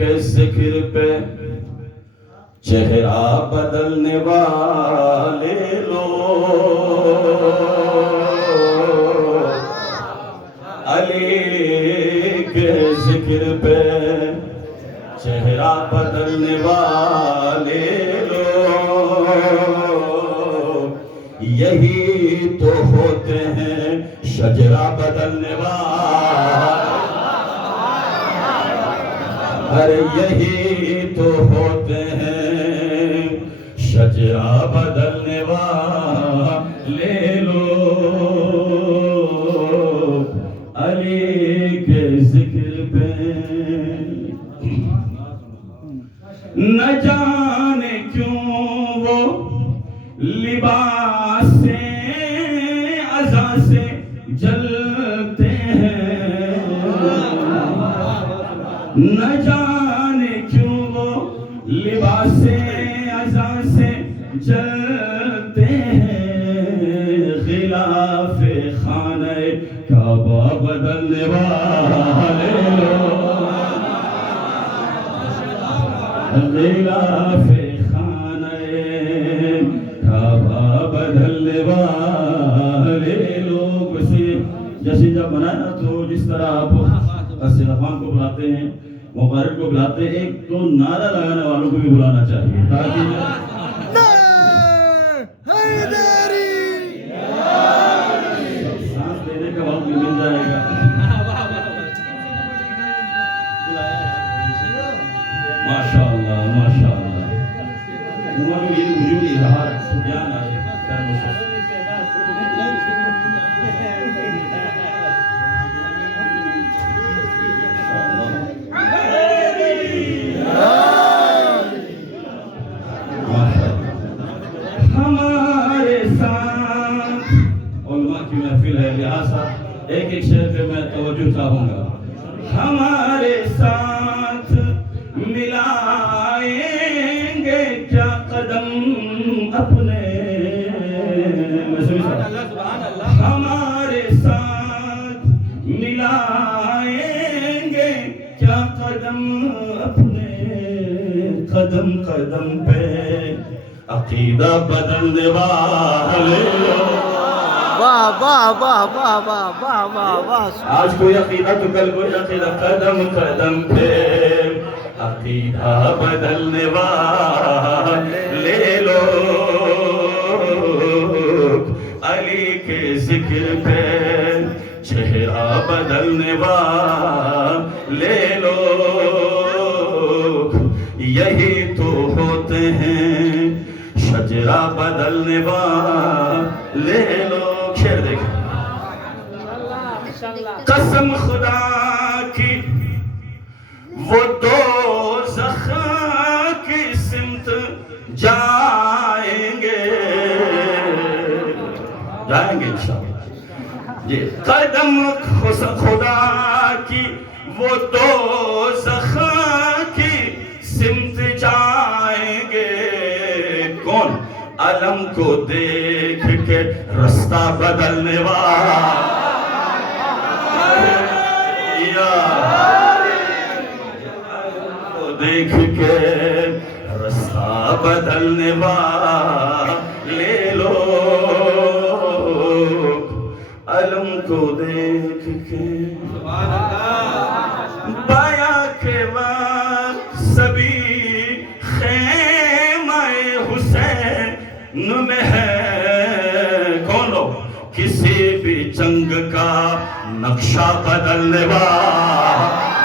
کے ذکر پہ چہرہ بدلنے والے لوگ، علی کے ذکر پہ چہرہ بدلنے والے لوگ، یہی تو ہوتے ہیں شجرہ بدلنے والے، ارے یہی تو ہوتے ہیں شجرہ بدلنے والے لوگ، علی کے ذکر پہ نہ جانے کیوں وہ لباس سے عزا سے جلتے ہیں، نہ جانے کیوں وہ لباس عزا سے جلتے ہیں، غلاف خانہ کعبہ بدلنے والے لوگ، غلاف خانہ کعبہ بدلنے والے لوگ۔ ویسے جیسے جب بنایا تو جس طرح آپ استغفار کو بلاتے ہیں، مبارک کو بلاتے ہیں، ایک تو نعرہ لگانے والوں کو بھی بلانا چاہیے تاکہ سانس لینے کا وقت بھی مل جائے گا۔ ماشاء اللہ ماشاء اللہ، ہمارے یہ وجود اظہار بیان آئے ایک ایک شعر پہ میں توجہ چاہوں گا۔ ہمارے ساتھ ملائیں گے کیا قدم اپنے، ہمارے ساتھ ملائیں گے کیا قدم اپنے، قدم قدم پہ عقیدہ بدلنے والے لوگ۔ واہ واہ واہ واہ واہ واہ واہ واہ، آج کوئی عقیدہ تو کل کوئی عقیدہ، قدم قدم پہ عقیدہ بدلنے والے لوگ، علی کے ذکر پہ چہرہ بدلنے والے لوگ، یہی تو ہوتے ہیں شجرہ بدلنے والے لوگ۔ شعر دیکھیں، قسم خدا کی وہ دوزخ کی سمت جائیں گے انشاءاللہ جی، قدم خدا کی وہ دوزخ کی سمت جائیں گے، کون؟ علم کو دیکھ کے رستہ بدلنے والے، علم کو دیکھ کے رستہ بدلنے والے لوگ، علم کو دیکھ کے بایا کے وقت سبھی خیمہ حسین میں ہے، کون لوگ؟ کسی بھی جنگ کا نقشہ بدلنے والے،